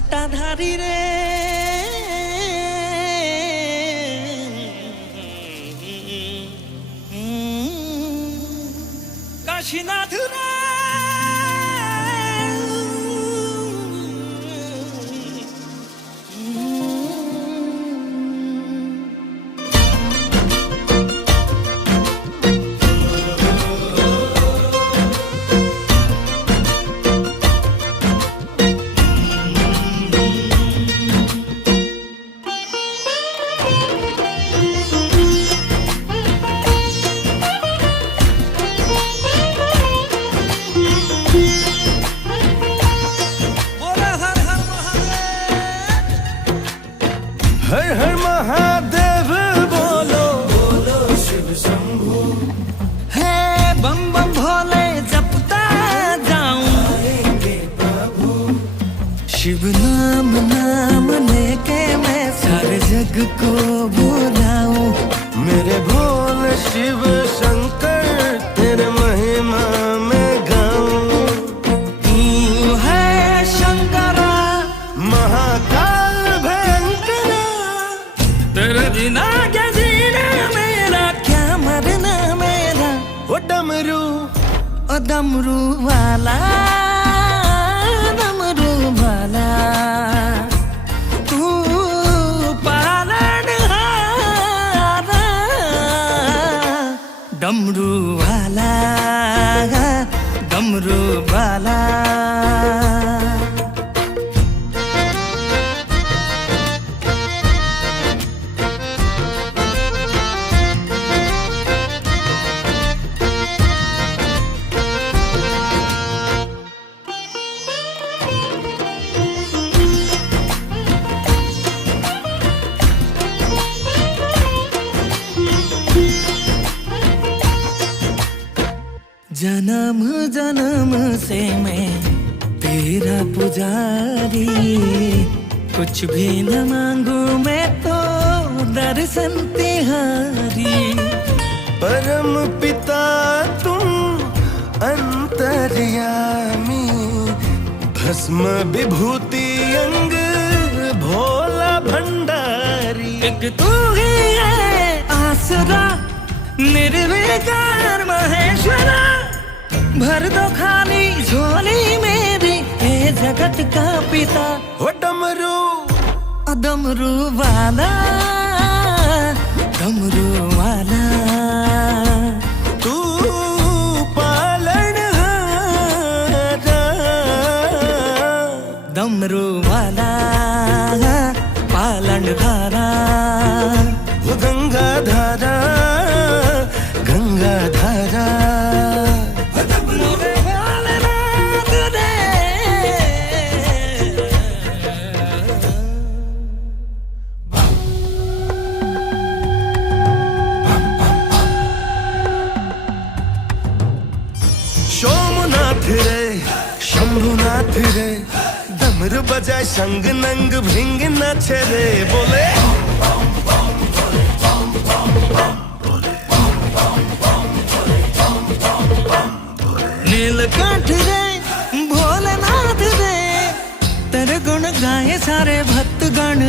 जटाधारी रे काशीनाथ रे हर हर महादेव बोलो बोलो शिव शंभू है बम बम भोले जपता जाऊं प्रभु शिव नाम नाम लेके मैं सारे जग को बुलाऊं मेरे भोले शिव शंकर तेरे महिमा में गाऊं तू है शंकरा महाकाल भयंकरा तेरे बिना क्या जीना मेरा क्या मरना मेरा ओ डमरू वाला डमरू वाला तू पालनहारा डमरू वाला डमरू वाला जन्म जन्म से मैं तेरा पुजारी कुछ भी न मांगू मैं तो दर्शन तिहारी परम पिता तुम अंतर्यामी भस्म विभूति अंग भोला भंडारी एक तू ही है आसरा निर्विकार महेश्वरा भर दो खाली झोली मेरी हे जगत का पिता ओ डमरू डमरू वाला डमरू वाला तू पालनहारा डमरू वाला पालनहारा वो गंगाधारा गंगाधारा सोमनाथ रे शंभुनाथ रे डमरू बजाए संग नंग भिंग नाचे रे बोले नीलकंठ रे भोलेनाथ रे तेरे गुण गाए सारे भक्त गण